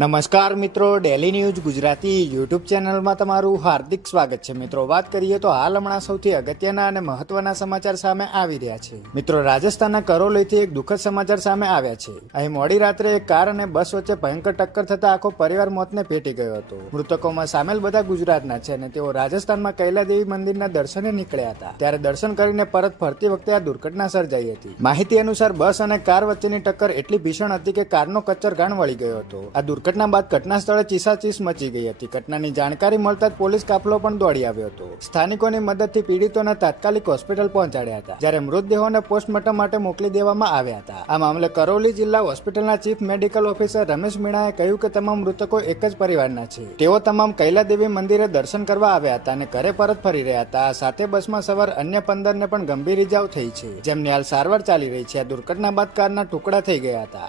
નમસ્કાર મિત્રો, daily news Gujarati YouTube ચેનલમાં તમારું હાર્દિક સ્વાગત છે. મિત્રો, વાત કરીએ તો હાલ હમણાં સૌથી અગત્યના અને મહત્વના સમાચાર સામે આવી રહ્યા છે. મિત્રો, રાજસ્થાનના કરોલીથી એક દુઃખદ સમાચાર સામે આવ્યા છે. અહીં મોડી રાત્રે એક કાર અને બસ વચ્ચે ભયંકર ટક્કર થતા આખો પરિવાર મોતને ભેટી ગયો હતો. મૃતકોમાં સામેલ બધા ગુજરાતના છે અને તેઓ રાજસ્થાનમાં કૈલાદેવી મંદિરના દર્શને નીકળ્યા હતા. ત્યારે દર્શન કરીને પરત ફરતી વખતે આ દુર્ઘટના સર્જાઈ હતી. માહિતી અનુસાર બસ અને કાર વચ્ચેની ટક્કર એટલી ભીષણ હતી કે કારનો કચ્ચરઘાણ વળી ગયો હતો. આ ઘટના બાદ ઘટના સ્થળે ચીસાચીસ મચી ગઈ હતી. ઘટનાની જાણકારી મળતા જ પોલીસ કાફલો પણ દોડી આવ્યો હતો. સ્થાનિકોની મદદથી પીડિતોને તાત્કાલિક હોસ્પિટલ પહોંચાડ્યા હતા, જ્યારે મૃતદેહોને પોસ્ટમોર્ટમ માટે મોકલી દેવામાં આવ્યા હતા. આ મામલે કરોલી જિલ્લા હોસ્પિટલના ચીફ મેડિકલ ઓફિસર રમેશ મીણાએ કહ્યું કે તમામ મૃતકો એક જ પરિવારના છે. તેઓ તમામ કૈલાદેવી મંદિરે દર્શન કરવા આવ્યા હતા અને ઘરે પરત ફરી રહ્યા હતા. આ સાથે બસમાં સવાર અન્ય 15 ને પણ ગંભીર ઇજાઓ થઈ છે, જેમની હાલ સારવાર ચાલી રહી છે. આ દુર્ઘટના બાદ કારના ટુકડા થઈ ગયા હતા.